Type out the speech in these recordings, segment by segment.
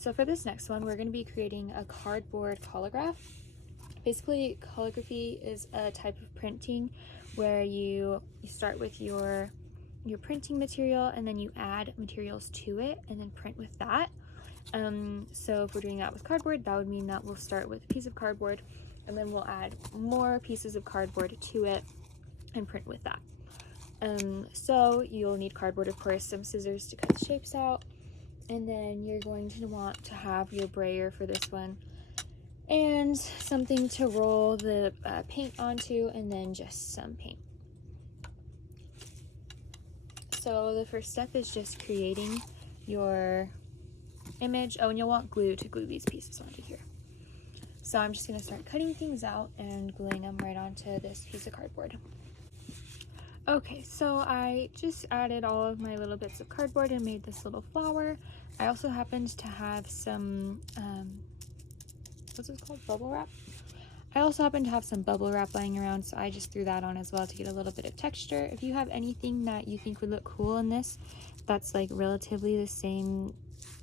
So for this next one, we're going to be creating a cardboard collograph. Basically, collography is a type of printing where you start with your printing material and then you add materials to it and then print with that. So if we're doing that with cardboard, that would mean that we'll start with a piece of cardboard and then we'll add more pieces of cardboard to it and print with that. So you'll need cardboard, of course, some scissors to cut the shapes out, and then you're going to want to have your brayer for this one and something to roll the paint onto, and then just some paint. So the first step is just creating your image. Oh, and you'll want glue to glue these pieces onto here. So I'm just going to start cutting things out and gluing them right onto this piece of cardboard. Okay, so I just added all of my little bits of cardboard and made this little flower. I also happened to have some, what's this called? Bubble wrap? I also happen to have some bubble wrap lying around, so I just threw that on as well to get a little bit of texture. If you have anything that you think would look cool in this, that's like relatively the same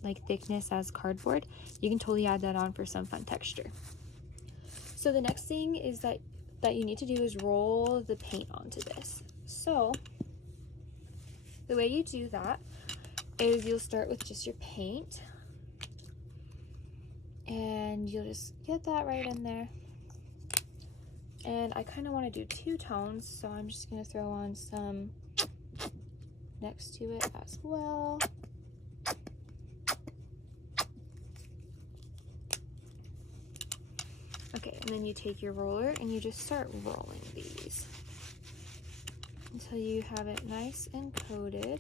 like thickness as cardboard, you can totally add that on for some fun texture. So the next thing is that you need to do is roll the paint onto this. So the way you do that is you'll start with just your paint and you'll just get that right in there. And I kind of want to do two tones, so I'm just going to throw on some next to it as well. Okay, and then you take your roller and you just start rolling these until you have it nice and coated.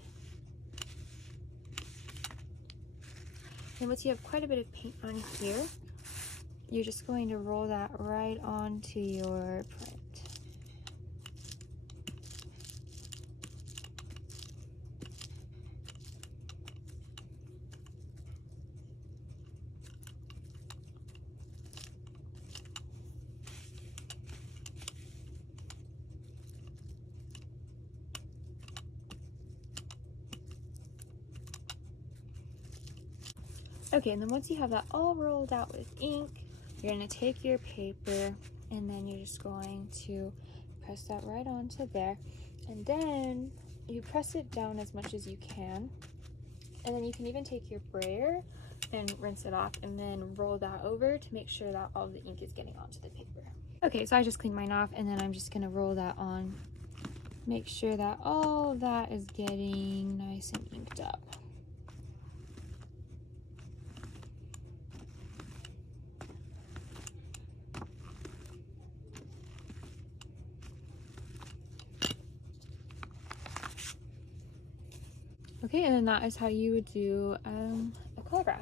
And once you have quite a bit of paint on here, you're just going to roll that right onto your print. Okay, and then once you have that all rolled out with ink, you're going to take your paper and then you're just going to press that right onto there. And then you press it down as much as you can. And then you can even take your brayer and rinse it off and then roll that over to make sure that all the ink is getting onto the paper. Okay, so I just cleaned mine off and then I'm just going to roll that on. Make sure that all of that is getting nice and inked up. Okay, and then that is how you would do a collograph.